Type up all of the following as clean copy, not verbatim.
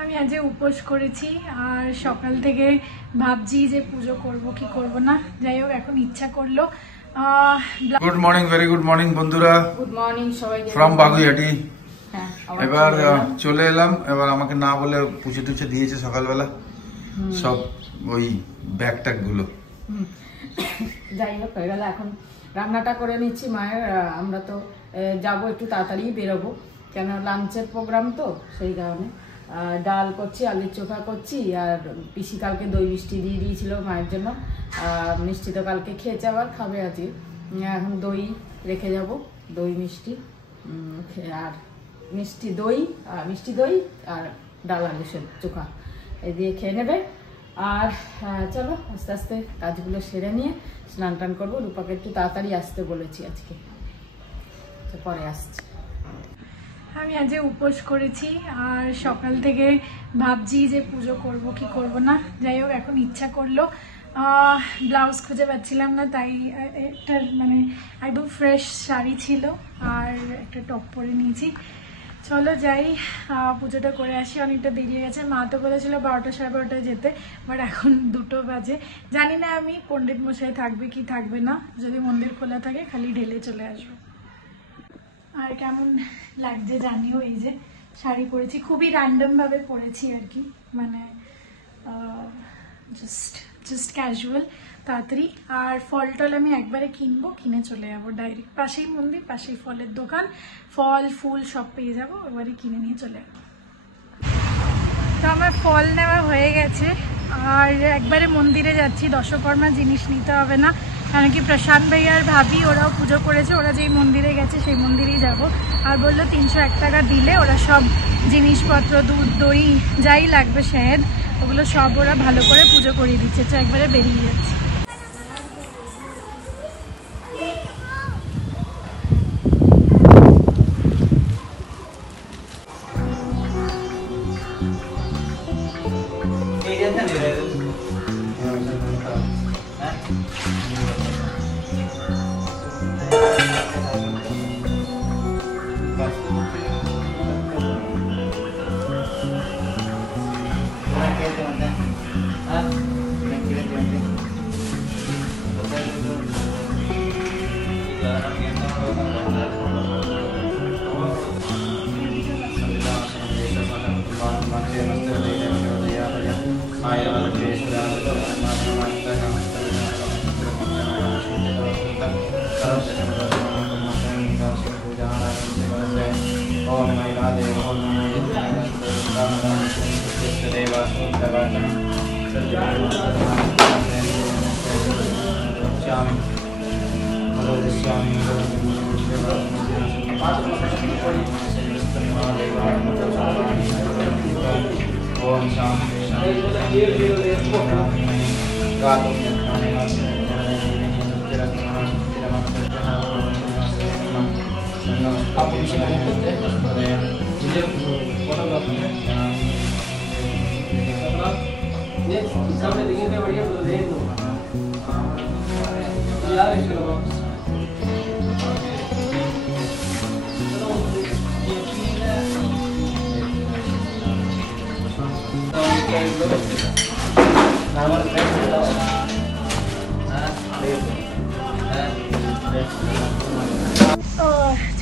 আমি আজ উপোস করেছি আর সকাল থেকে ভাবছি যে পুজো করব কি করব না। যাই হোক এখন ইচ্ছা করলো। Good morning, very good morning বন্ধুরা। গুড মর্নিং সবাইকে ফ্রম বাগুইহাটি। এবার এবার চলে এলাম। এবার আমাকে না বলে পুজো টুচে দিয়েছে সকালবেলা সব ওই ব্যাগ ট্যাগ গুলো। যাই হোক হয়ে গেল, এখন রান্নাটা করে নিচ্ছি মায়ের। আমরা তো যাবো একটু তাড়াতাড়ি বেরোবো, কেন লাঞ্চের প্রোগ্রাম তো সেই কারণে। ডাল করছি, আলুর চোখা করছি, আর পিসি কালকে দই মিষ্টি দিয়ে দিয়েছিল মায়ের জন্য। মিষ্টি তো কালকে খেয়েছে, আবার খাবে আজকে। এখন দই রেখে যাব, দই মিষ্টি আর মিষ্টি দই আর ডাল আলু চোখা এই দিয়ে খেয়ে নেবে। আর চলো আস্তে আস্তে কাজগুলো সেরে নিয়ে স্নান টান করবো। রূপাকে একটু তাড়াতাড়ি আসতে বলেছি আজকে, তো পরে আসছি। আমি আজ উপোস করেছি আর সকাল থেকে ভাবছি যে পুজো করব কি করব না। যাই হোক এখন ইচ্ছা করলো। ব্লাউজ খুঁজে পাচ্ছিলাম না, তাই একটা মানে একদম ফ্রেশ শাড়ি ছিল আর একটা টপ পরে নিয়েছি। চলো যাই, পুজোটা করে আসি। অনেকটা দেরি হয়ে গেছে। মা তো বলেছিল 12টা সাড়ে 12টায় যেতে, বাট এখন 2টো বাজে। জানি না আমি পণ্ডিত মশাই থাকবে কি থাকবে না। যদি মন্দির খোলা থাকে খালি ঢেলে চলে আসবো। আর কেমন লাগছে জানিও। এই যে শাড়ি পরেছি, খুবই র্যান্ডম ভাবে পরেছি আর কি, মানে জাস্ট ক্যাজুয়াল, তাড়াতাড়ি। আর ফল টল আমি একবারে কিনবো, কিনে চলে যাবো ডাইরেক্ট। পাশেই মন্দির, পাশেই ফলের দোকান, ফল ফুল সব পেয়ে যাবো, এবারে কিনে নিয়ে চলে যাবো। তো আমার ফল নেওয়া হয়ে গেছে আর একবারে মন্দিরে যাচ্ছি। দশকর্মা জিনিস নিতে হবে না, কারণ কি প্রশান্ত ভাইয়া আর ভাবি ওরাও পুজো করেছে। ওরা যেই মন্দিরে গেছে সেই মন্দিরেই যাব। আর বললো 301 টাকা দিলে ওরা সব জিনিসপত্র, দুধ দই যাই লাগবে শেহেদ, ওগুলো সব ওরা ভালো করে পুজো করিয়ে দিচ্ছে। তো একবারে বেরিয়ে যাচ্ছে।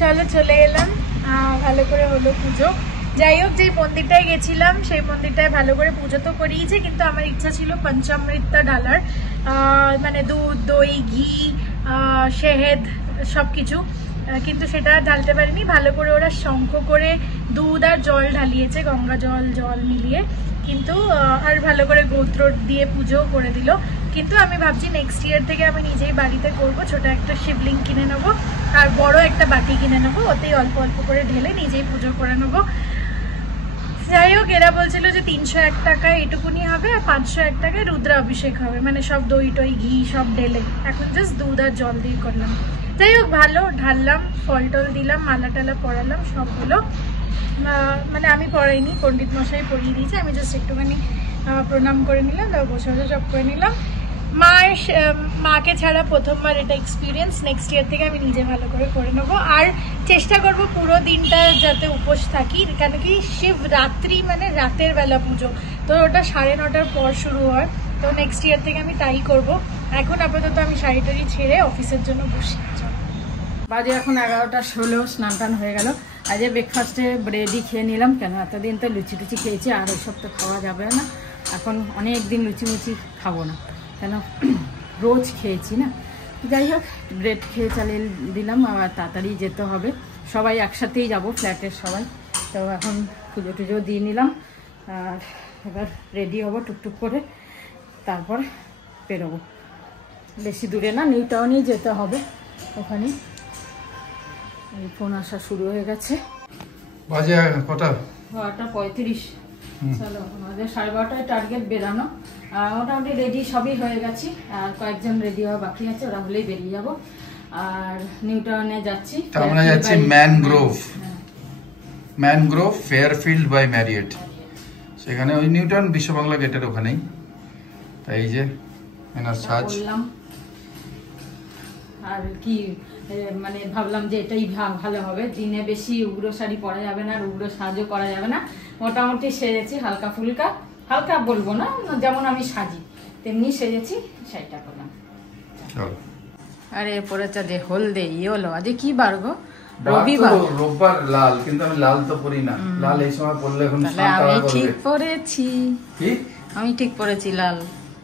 চলো চলে এলাম, ভালো করে হলো পুজো। যাই হোক, যে মন্দিরটায় গেছিলাম সেই মন্দিরটায় ভালো করে পুজো তো করিয়েছে, কিন্তু আমার ইচ্ছা ছিল পঞ্চামৃতটা ডালার, মানে দুধ দই ঘি শেহেদ সব কিছু, কিন্তু সেটা ঢালতে পারিনি। ভালো করে ওরা শঙ্খ করে দুধ আর জল ঢালিয়েছে, গঙ্গা জল মিলিয়ে, কিন্তু আর ভালো করে গোত্র দিয়ে পুজো করে দিল। কিন্তু আমি ভাবছি নেক্সট ইয়ার থেকে আমি নিজেই বাড়িতে করবো। ছোট একটা শিবলিং কিনে নেবো আর বড় একটা বাটি কিনে নেবো, ওতেই অল্প অল্প করে ঢেলে নিজেই পুজো করে নেবো। যাই হোক, এরা বলছিল যে 301 টাকায় এটুকুনি হবে আর 501 টাকায় রুদ্রাভিষেক হবে, মানে সব দই টই ঘি সব ঢেলে। এখন জাস্ট দুধ আর জল দিয়ে করলাম। যাই হোক, ভালো ঢাললাম, ফল টল দিলাম, মালা টালা পরালাম, সব হলো। মানে আমি পড়াইনি, পণ্ডিত মশাই পড়িয়ে দিয়েছে। আমি জাস্ট একটুখানি প্রণাম করে নিলাম, তারপর বসে বসে সব করে নিলাম। মাকে ছাড়া প্রথমবার এটা এক্সপিরিয়েন্স। নেক্সট ইয়ার থেকে আমি নিজে ভালো করে নেবো, আর চেষ্টা করব পুরো দিনটা যাতে উপোস থাকি, কেন কি শিবরাত্রি মানে রাতের বেলা পুজো, তো ওটা 9:30টার পর শুরু হয়, তো নেক্সট ইয়ার থেকে আমি তাই করব। এখন আপাতত আমি শাড়ি টাড়ি ছেড়ে অফিসের জন্য বসি। বাজে এখন 11:16, স্নান টান হয়ে গেল। আজকে ব্রেকফাস্টে ব্রেডই খেয়ে নিলাম, কেন এতদিন তো লুচি টুচি খেয়েছি, আর ওইসব তো খাওয়া যাবে না। এখন অনেক দিন লুচি মুচি খাবো না, কেন রোজ খেয়েছি না। যাই হোক, ব্রেড খেয়ে চালিয়ে দিলাম, আবার তাড়াতাড়ি যেতে হবে, সবাই একসাথেই যাব ফ্ল্যাটের সবাই। তো এখন পুজো টুজো দিয়ে নিলাম, আর এবার রেডি হবো টুকটুক করে, তারপর বেরোবো। বেশি দূরে না, নিউ টাউনেই যেতে হবে। ওখানে এই ফোন আসা শুরু হয়ে গেছে। বাজে কটা? 12:35। চলো, আমাদের 12:30টায় টার্গেট বেরানো। মোটামুটি রেডি সবই হয়ে গেছি, আর কয়েকজন রেডি হওয়া বাকি আছে, ওরা হলেই বেরিয়ে যাব। আর নিউ টাউনে যাচ্ছি, আমরা যাচ্ছি ম্যানগ্রোভ ফেয়ারফিল্ড বাই ম্যারিয়েট, সেখানে ওই নিউ টাউন বিশ্ব বাংলা গেটের ওখানেই। তাই এই যে এনার সাজ বললাম, আর কি মানে ভাবলাম যে এটাই ভালো হবে, দিনে বেশি উগ্র শাড়ি পরা যাবে না, আর উগ্র সাজও করা যাবে না। মোটামুটি সেজেছি হালকা ফুলকা, হালকা বলবো না, যেমন আমি সাজি তেমনি সেজেছি, শাড়িটা করলাম। আরে পরেছে যে হলদে ইয়েলো, আজকে কি বার গো? রোববার। লাল, কিন্তু আমি লাল তো পরি না, লাল এই সময় পরলে এখন আমি ঠিক পরেছি। কি আমি ঠিক পরেছি লাল?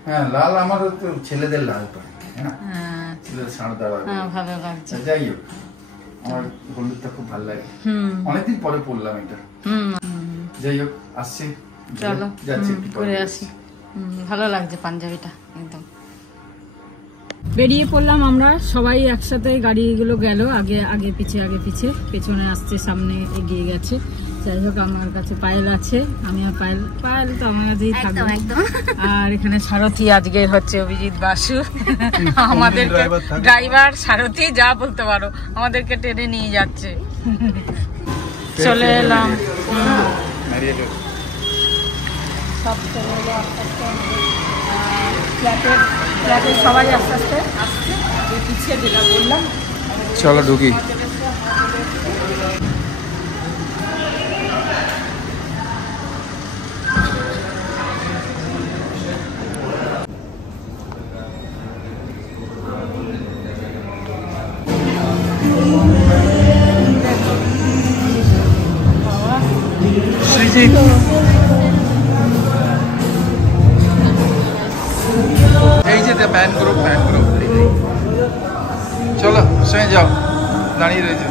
হ্যাঁ, লাল আমার তো ছেলেদের লাল পরে, হ্যাঁ ছেলেদের শাড়ি দেওয়া, হ্যাঁ ভালো লাগছে। যাই হোক, আমার হলুদটা খুব ভালো লাগে, অনেকদিন পরে পরলাম এটা। যাই হোক, আসছি, চলো যাচ্ছি করে আসি। ভালো লাগছে পাঞ্জাবিটা একদম। বেরিয়ে পড়লাম আমরা সবাই একসাথে, গাড়িগুলো গেল আগে আগে পিছে, পেছনে আসছে, সামনে এগিয়ে গেছে। যাই হোক, আমার কাছে পায়েল আছে, আমি আর পায়েল তো আমার কাছেই থাকবে। আর এখানে সারথি আজকে হচ্ছে অভিজিৎ বাসু, আমাদেরকে ড্রাইভার সারথি যা বলতে পারো, আমাদেরকে টেনে নিয়ে যাচ্ছে। চলে এলাম, সব চলে এলো আস্তে আস্তে। ফ্ল্যাটে সবাই আস্তে আস্তে আসছে, পিছিয়ে যেটা বললাম। চলো ঢুকি। এই যে ম্যানগ্রোভ, চলো সঙ্গে যাও, দাঁড়িয়ে রয়েছে।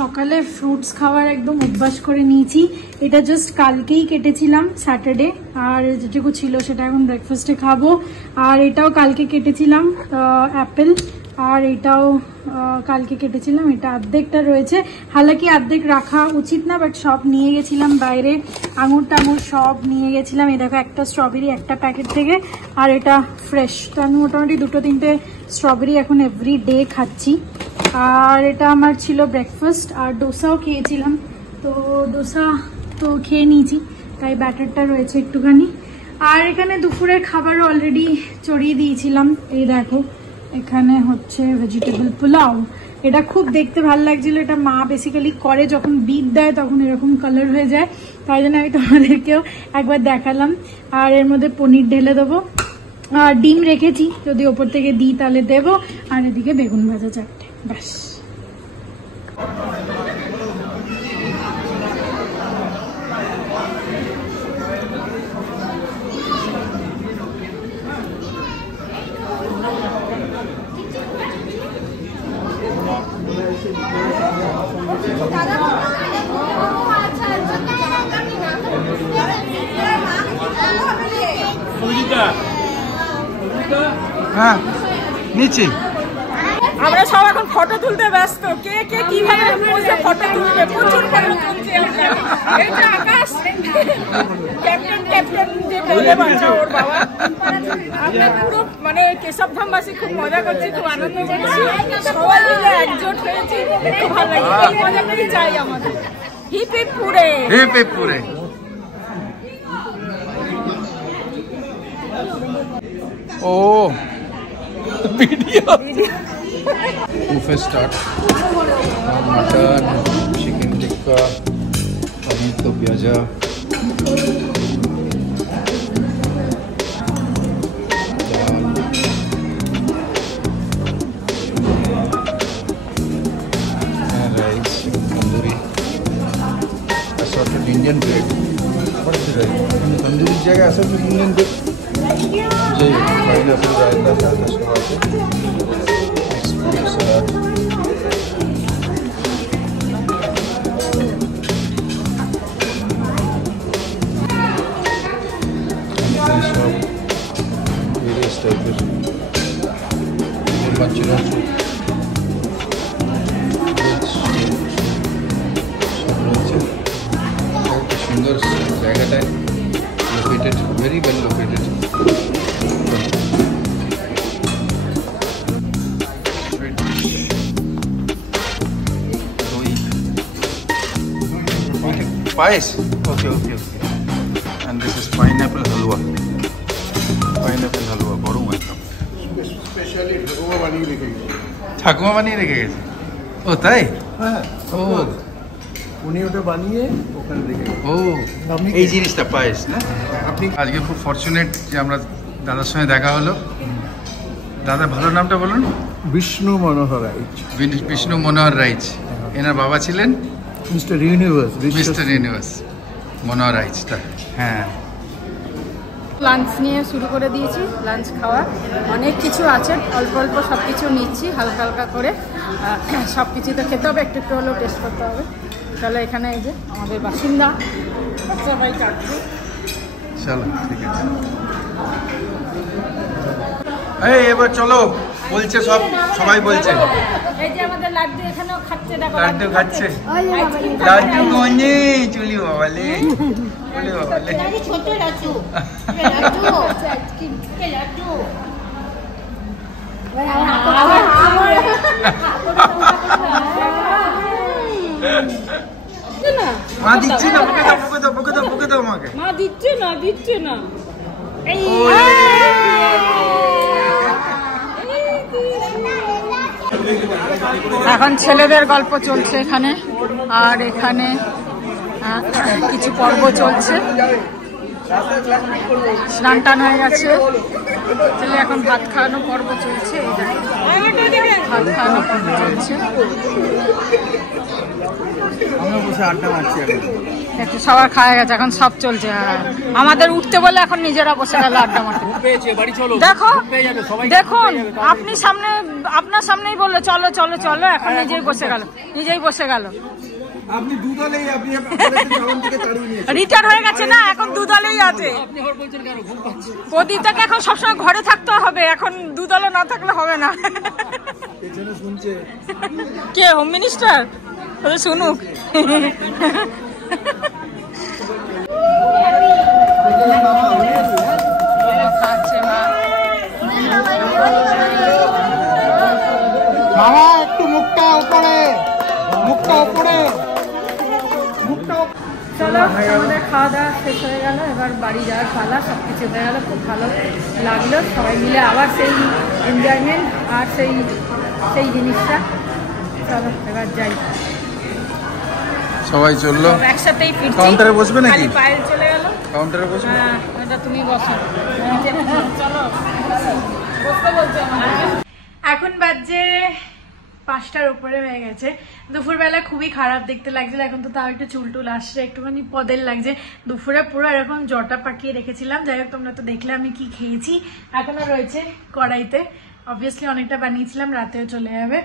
সকালে ফ্রুটস খাওয়ার একদম অভ্যাস করে নিয়েছি, এটা জাস্ট কালকেই কেটেছিলাম স্যাটারডে, আর যেটুকু ছিল সেটা এখন ব্রেকফাস্টে খাবো। আর এটাও কালকে কেটেছিলাম অ্যাপেল, আর এটাও কালকে কেটেছিলাম। এটা অর্ধেকটা রয়েছে, হালাকি অর্ধেক রাখা উচিত না, বাট সব নিয়ে গেছিলাম বাইরে, আঙুর টাঙুর সব নিয়ে গেছিলাম। এই দেখো একটা স্ট্রবেরি একটা প্যাকেট থেকে, আর এটা ফ্রেশ। তো আমি মোটামুটি 2-3টে স্ট্রবেরি এখন এভরি ডে খাচ্ছি। আর এটা আমার ছিল ব্রেকফাস্ট। আর ডোসাও খেয়েছিলাম, তো ডোসা তো খেয়ে নিয়েছি, তাই ব্যাটারটা রয়েছে একটুখানি। আর এখানে দুপুরের খাবার অলরেডি চড়িয়ে দিয়েছিলাম। এই দেখো এখানে হচ্ছে ভেজিটেবল পোলাও। এটা খুব দেখতে ভালো লাগছিল। এটা মা বেসিক্যালি করে, যখন বিট দেয় তখন এরকম কালার হয়ে যায়, তাই জন্য আমি তোমাদেরকেও একবার দেখালাম। আর এর মধ্যে পনির ঢেলে দেবো, আর ডিম রেখেছি, যদি ওপর থেকে দিই তাহলে দেবো। আর এদিকে বেগুন ভাজা 4টে, ব্যাস। হ্যাঁ নিচে আমরা সব এখন ফটো তুলতে ব্যস্ত, কে কে কিভাবে পোজে ফটো তুলবে, প্রচুর ফটো তুলছে। এই যে আকাশ ক্যাপ্টেন যে বলে বাচ্চা ওর বাবা, আমরা পুরো মানে কেশবধামবাসী খুব মজা করছি, খুব আনন্দ করছি, সবাই মিলে একজোট হয়েছি, খুব ভালো লাগছে। এই মজা করে যাই আমাদের হিপ হিপ পুরে, হিপ হিপ পুরে। ও video buffet start. Mutton, chicken tikka, paneer তো পেঁয়াজা, rice, tandoori, assorted Indian bread. What is the right? তন্দুরির জায়গায় assorted Indian bread. যাই হোক, বাইরে আসলে রায়তা সাদা সব আছে। স্যালাড, সব ভেরিয়াস টাইপের মাঞ্চুরিয়ান স্যুপ, সব রয়েছে। একটা সুন্দর জায়গাটায় located, very well located. Spice? Okay. And this is pineapple halwa. Pineapple halwa, বড় একদম। স্পেশালি ঠাকুমা বানিয়ে রেখে গেছে। ঠাকুমা বানিয়ে রেখে গেছে? ও তাই? হ্যাঁ, ও উনি ওটা বানিয়ে ওখানে রেখে গেছে। ও এই জিনিসটা পায়েস না? আপনি আজকে খুব ফরচুনেট যে আমরা দাদার সঙ্গে দেখা হলো। দাদা ভালো নামটা বলুন। বিষ্ণু মনোহর রাইচ, বিষ্ণু মনোহর রাইচ। এনার বাবা ছিলেন মিস্টার ইউনিভার্স, মিস্টার ইউনিভার্স মনোহর রাইচটা। হ্যাঁ, লাঞ্চ নিয়ে শুরু করে দিয়েছি। লাঞ্চ খাওয়া অনেক কিছু আছে, অল্প অল্প সব কিছু নিচ্ছি হালকা হালকা করে। সব কিছু তো খেতে হবে, একটু একটু হলেও টেস্ট করতে হবে। তাহলে এখানে এই যে আমাদের বাসিন্দা বাচ্চা ভাই কাটছে। চলো ঠিক আছে। এই এবার চলো, বলছে সবাই বলছে। এই যে আমাদের লাড্ডু এখানেও খাচ্ছে, দেখো লাড্ডু খাচ্ছে। লাড্ডু গনে চলি বাবালে, চলি বাবালে। ছোট লাড্ডু লাড্ডু মা দিচ্ছে না, বুকে দাও মাকে। মা দিচ্ছে না। এখন ছেলেদের গল্প চলছে এখানে, আর এখানে কিছু পর্ব চলছে। স্নান টান হয়ে গেছে, ছেলে এখন ভাত খাওয়ানো পর্ব চলছে। ভাত খাওয়ানো পর্ব চলছে, সবার খাওয়া গেছে, এখন সব চলছে। আমাদের উঠতে বলে এখন নিজেরা বসে গেল আড্ডা মারতে। দেখুন আপনার সামনেই বললো চলো, এখন নিজেই বসে গেল। আপনি দুদলেই আপনি থেকে তাড়িয়ে নিয়েছেন। রিটায়ার হয়ে গেছে না, এখন দুদলেই আছে। প্রদীপটাকে এখন সবসময় ঘরে থাকতে হবে, এখন দুদলে না থাকলে হবে না। পেছনে শুনছে কে? Home minister? শুনুক। মামা একটু মুখটা উপরে, মুখটা উপরে। চলো, আমাদের খাওয়া দাওয়া শেষ হয়ে গেল, এবার বাড়ি যাওয়ার পালা। সব কিছু হয়ে গেল, খুব ভালো লাগলো সবাই মিলে আবার সেই এনজয়মেন্ট আর সেই জিনিসটা। চলো এবার যাই, সবাই চললো একসাথেই ফিরছি। কাউন্টারে বসবে নাকি? পায়েল চলে গেল, কাউন্টারে বসবে? হ্যাঁ ওটা তুমি বসো। চলো বসতে বলছো আমাকে। এখন বাজে 5টার উপরে হয়ে গেছে। দুপুরবেলা খুবই খারাপ দেখতে লাগছিল, এখন তো তাও একটু চুলটুল আসছে, একটুখানি পদের লাগছে। দুপুরে পুরো এরকম জটা পাকিয়ে রেখেছিলাম। যাই হোক, তোমরা তো দেখলে আমি কি খেয়েছি। এখনো রয়েছে কড়াইতে, অবভিয়াসলি অনেকটা বানিয়েছিলাম, রাতেও চলে যাবে।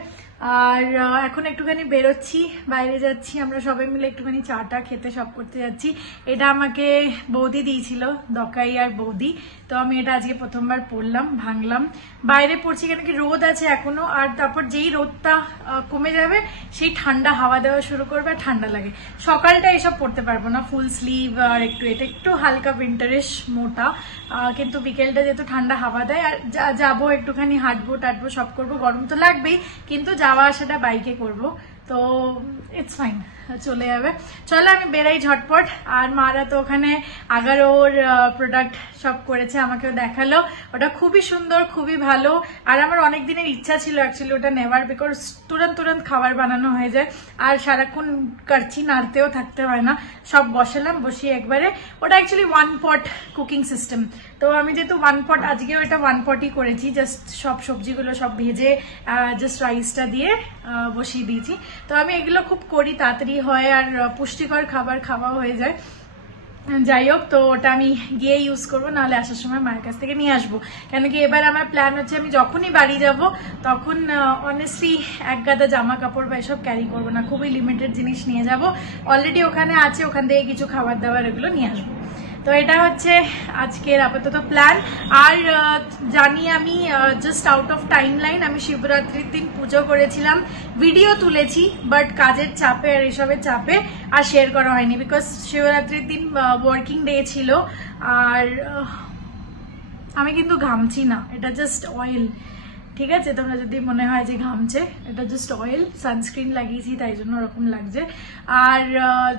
আর এখন একটুখানি বেরোচ্ছি, বাইরে যাচ্ছি, আমরা সবাই মিলে একটুখানি চাটা খেতে সব করতে যাচ্ছি। এটা আমাকে বৌদি দিয়েছিল, দকাই আর বৌদি, তো আমি এটা আজকে প্রথমবার পরলাম, ভাঙলাম। বাইরে পড়ছি কেন কি রোদ আছে এখনো, আর তারপর যেই রোদটা কমে যাবে সেই ঠান্ডা হাওয়া দেওয়া শুরু করবে আর ঠান্ডা লাগে। সকালটা এসব পরতে পারবো না, ফুল স্লিভ আর এটা একটু হালকা উইন্টারিশ মোটা, কিন্তু বিকেলটা যেহেতু ঠান্ডা হাওয়া দেয়। আর যাবো একটুখানি হাঁটবো টাটবো সব করবো, গরম তো লাগবেই, কিন্তু যাওয়া আসাটা বাইকে করবো, তো ইটস ফাইন, চলে যাবে। চলো আমি বেরাই ঝটপট। আর মারা তো ওখানে আগারোর প্রোডাক্ট সব করেছে, আমাকেও দেখালো, ওটা খুবই সুন্দর, খুবই ভালো। আর আমার অনেক দিনের ইচ্ছা ছিল অ্যাকচুয়ালি ওটা নেওয়ার, বিকজ তুরন্ত খাবার বানানো হয়ে যায়, আর সারাক্ষণ কারচি নাড়তেও থাকতে হয় না। সব বসালাম, বসিয়ে একবারে, ওটা অ্যাকচুয়ালি 1 পট কুকিং সিস্টেম। তো আমি যেহেতু 1 পট, আজকেও এটা 1 পটই করেছি, জাস্ট সব সবজিগুলো সব ভেজে জাস্ট রাইসটা দিয়ে বসিয়ে দিয়েছি। তো আমি এগুলো খুব করি, তাড়াতাড়ি হয় আর পুষ্টিকর খাবার খাওয়া হয়ে যায়। যাই হোক, তো ওটা আমি গিয়ে ইউজ করবো, নাহলে আসার সময় মায়ের কাছ থেকে নিয়ে আসবো। কেন কি এবার আমার প্ল্যান হচ্ছে আমি যখনই বাড়ি যাব তখন অনেস্টলি এক গাদা জামা কাপড় বা এসব ক্যারি করবো না, খুবই লিমিটেড জিনিস নিয়ে যাব। অলরেডি ওখানে আছে, ওখান থেকে কিছু খাবার দাবার এগুলো নিয়ে আসবো। তো এটা হচ্ছে আজকের আপাতত প্ল্যান। আর জানি আমি just out of time line, আমি শিবরাত্রির দিন পুজো করেছিলাম, ভিডিও তুলেছি, বাট কাজের চাপে আর এসবের চাপে আর শেয়ার করা হয়নি, বিকজ শিবরাত্রির দিন ওয়ার্কিং ডে ছিল। আর আমি কিন্তু ঘামছি না, এটা জাস্ট অয়েল, ঠিক আছে? তোমরা যদি মনে হয় যে ঘামছে, এটা জাস্ট অয়েল, সানস্ক্রিন লাগিয়েছি তাই জন্য ওরকম লাগছে। আর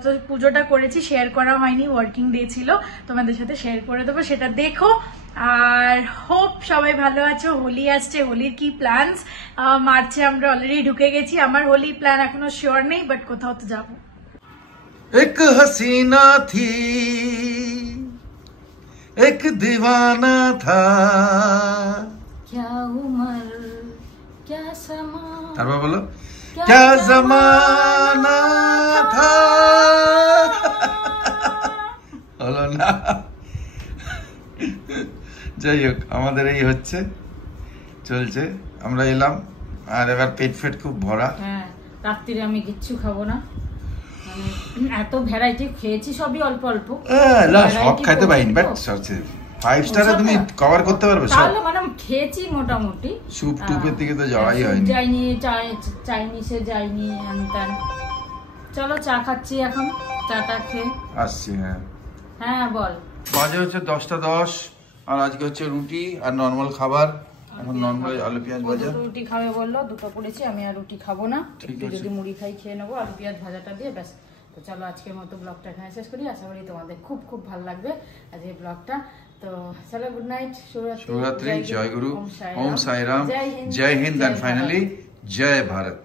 তো পুজোটা করেছি, শেয়ার করা হয়নি, ওয়ার্কিং ডে ছিল, তোমাদের সাথে শেয়ার করে দেবো, সেটা দেখো। আর হোপ সবাই ভালো আছো। হোলি আসছে, হোলির কি প্ল্যানস? মার্চে আমরা অলরেডি ঢুকে গেছি, আমার হোলি প্ল্যান এখনো শিওর নেই, বাট কোথাও তো যাবো। एक हसीना थी एक दीवाना था, क्या उम्र क्या समा, তারপর বলো क्या जमाना था। হলো না? যাই হোক, আমাদের এই হচ্ছে, চলছে, আমরা এলাম। আর এবার পেট ফেট খুব ভরা। হ্যাঁ, রাত্রিরে আমি কিচ্ছু খাবো না, মানে এত ভ্যারাইটি খেয়েছি, সবই অল্প অল্প, সব খাইতে পারিনি, বাট 5 স্টারে তুমি কভার করতে পারবে সব। তাহলে মানে খেয়েছি মোটামুটি, স্যুপ টুপের দিকে তো যাওয়াই হয়নি, যাইনি, চাইনিজে যাইনি, আনতেন। চলো চা খাচ্ছি এখন, চাটা খেয়ে আসছি। হ্যাঁ হ্যাঁ বল। বাজে হচ্ছে 10টা 10, আর আজকে হচ্ছে রুটি আর নর্মাল খাবার। এখন নর্মাল আলু পেঁয়াজ ভাজা। রুটি খাবে বললো, 2টো করেছি, আমি আর রুটি খাবো না, ঠিক একটু আছে। যদি মুড়ি খাই খেয়ে নেবো আলু পেঁয়াজ ভাজাটা দিয়ে, ব্যাস। তো চলো আজকের মতো ব্লগটা এখানে শেষ করি, আশা করি তোমাদের খুব খুব ভালো লাগবে আজকের ব্লগটা। তো চলো, গুড নাইট, শুভরাত্রি, জয় গুরু, ওম সাই রাম, জয় হিন্দ, এন্ড ফাইনালি জয় ভারত।